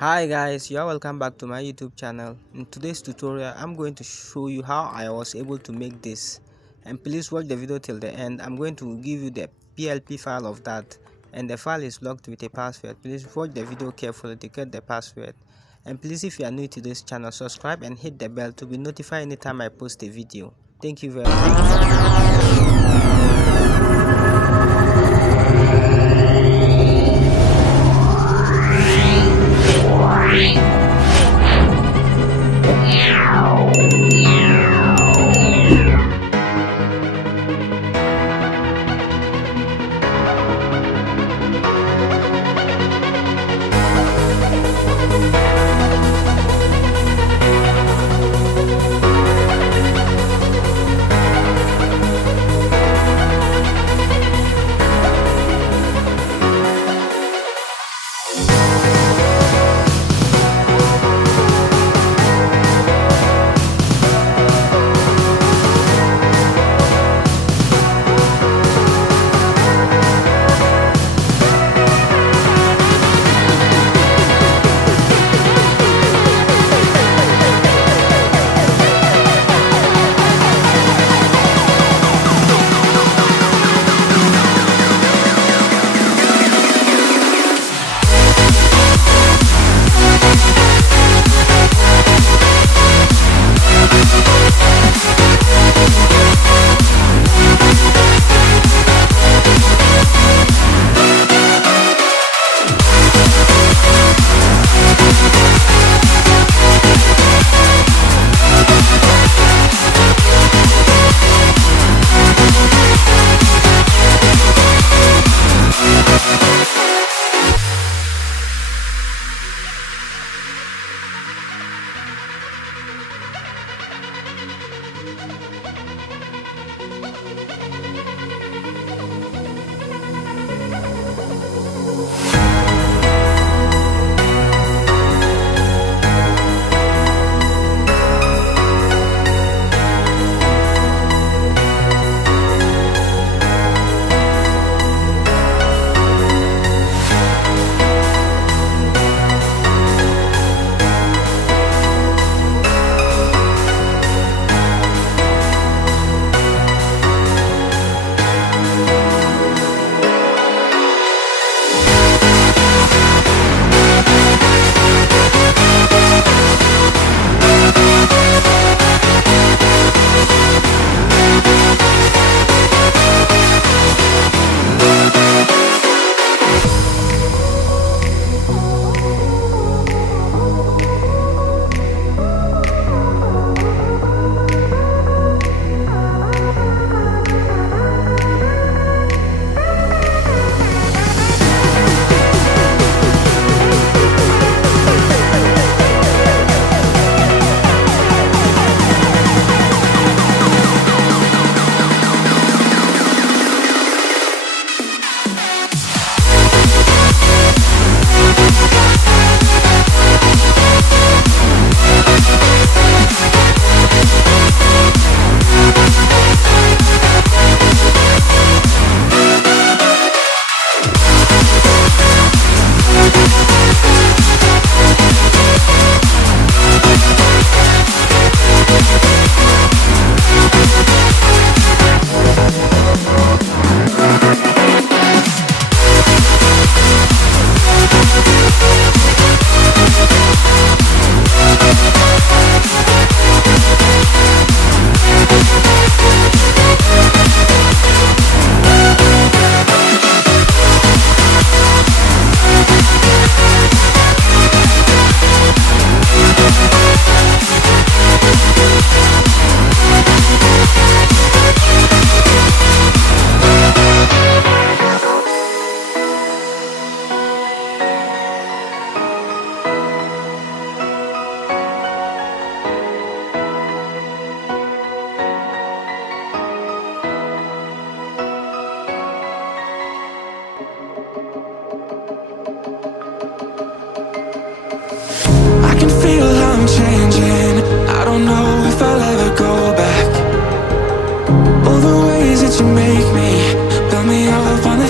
Hi guys, you are welcome back to my YouTube channel. In today's tutorial, I'm going to show you how I was able to make this. And please watch the video till the end. I'm going to give you the PLP file of that, and the file is locked with a password. Please watch the video carefully to get the password. And please, if you are new to this channel, subscribe and hit the bell to be notified anytime I post a video. Thank you very much.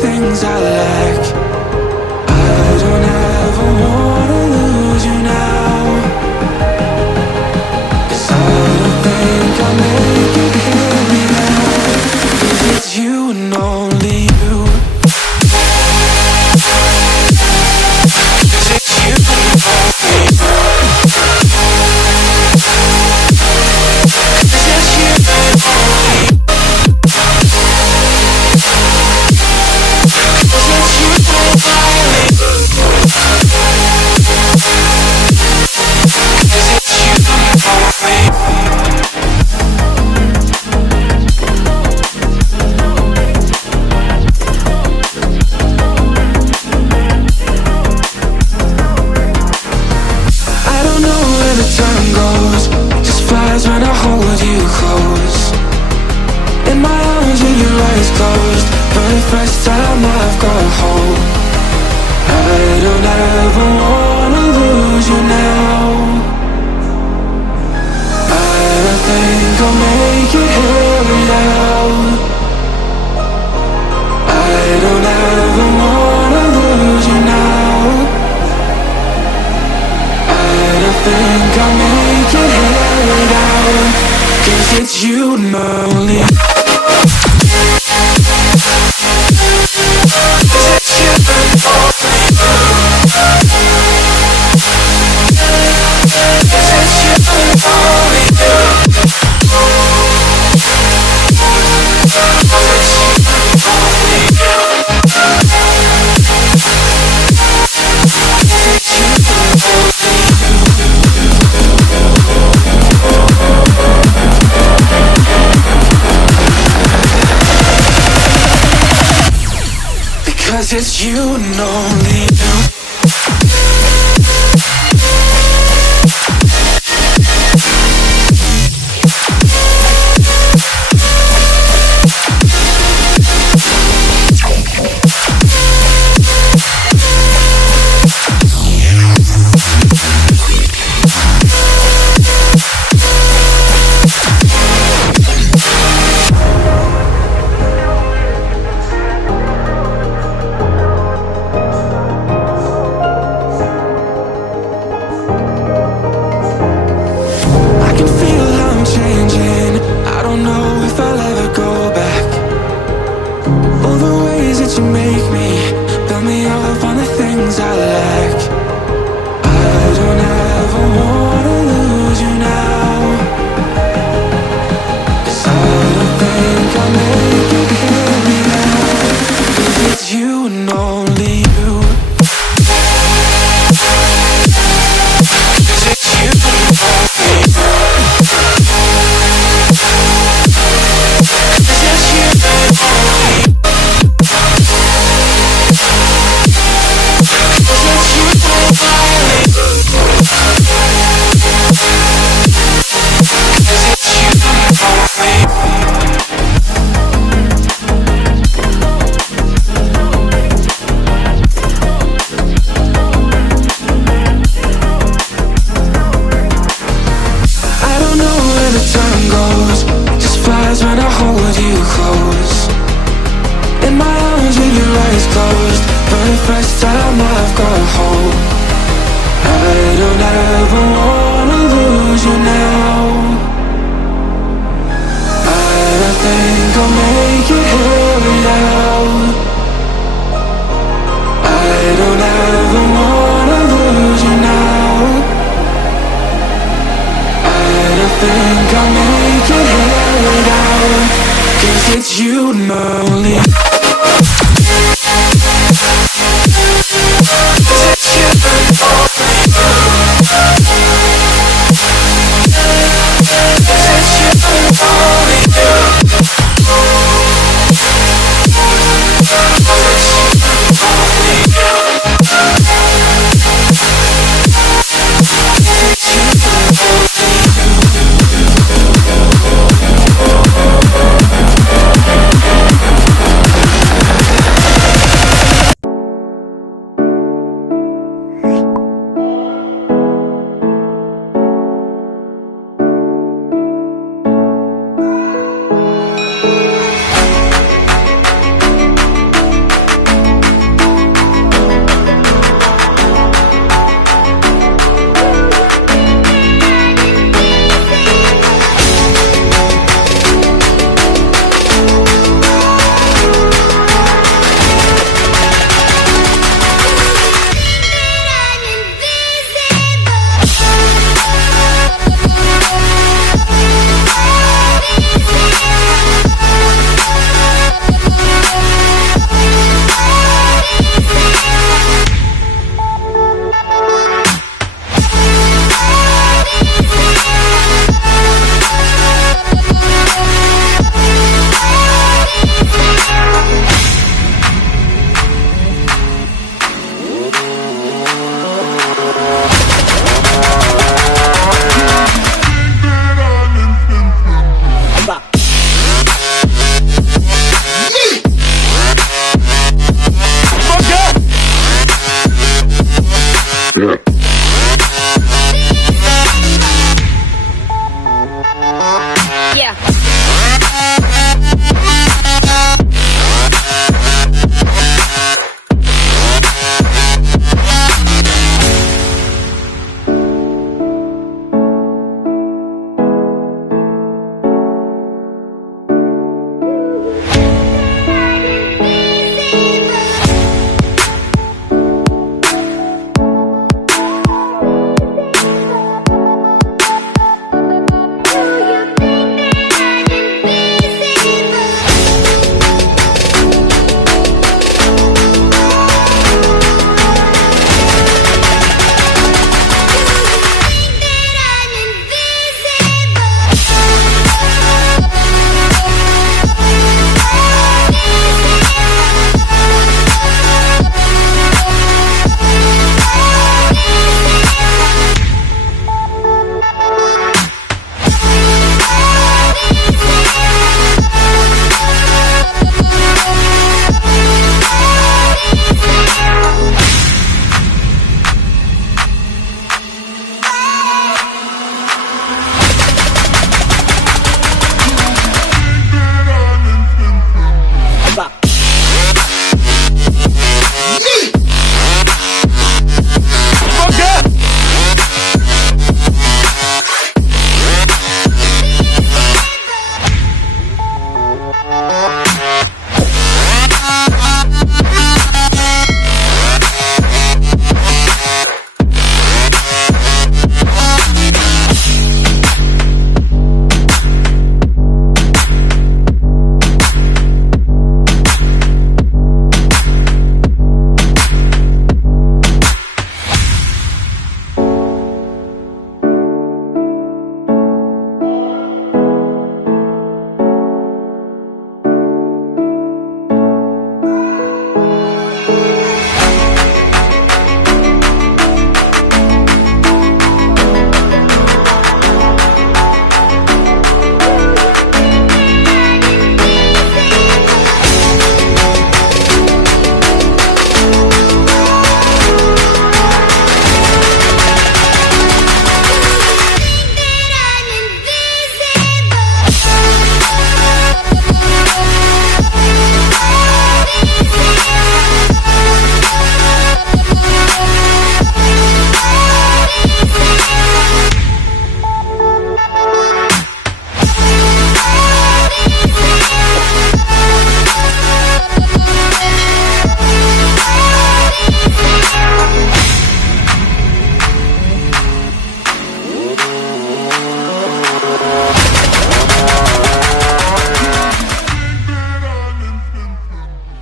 things I lack. I don't ever wanna lose first time I've got hope. I don't ever wanna lose you now. I think I'll make it here without. I don't ever wanna lose you now. I don't think I'll make it here without. 'Cause it's you and only. Because it's you and only you. First time I've got hope. I don't ever wanna lose you now. I think I'll make it here without. I don't ever wanna lose you now. I don't think I'll make it here without. 'Cause it's you and only. It's you and only you.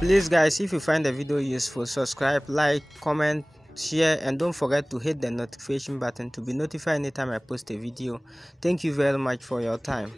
Please guys, if you find the video useful, subscribe, like, comment, share, and don't forget to hit the notification button to be notified anytime I post a video. Thank you very much for your time.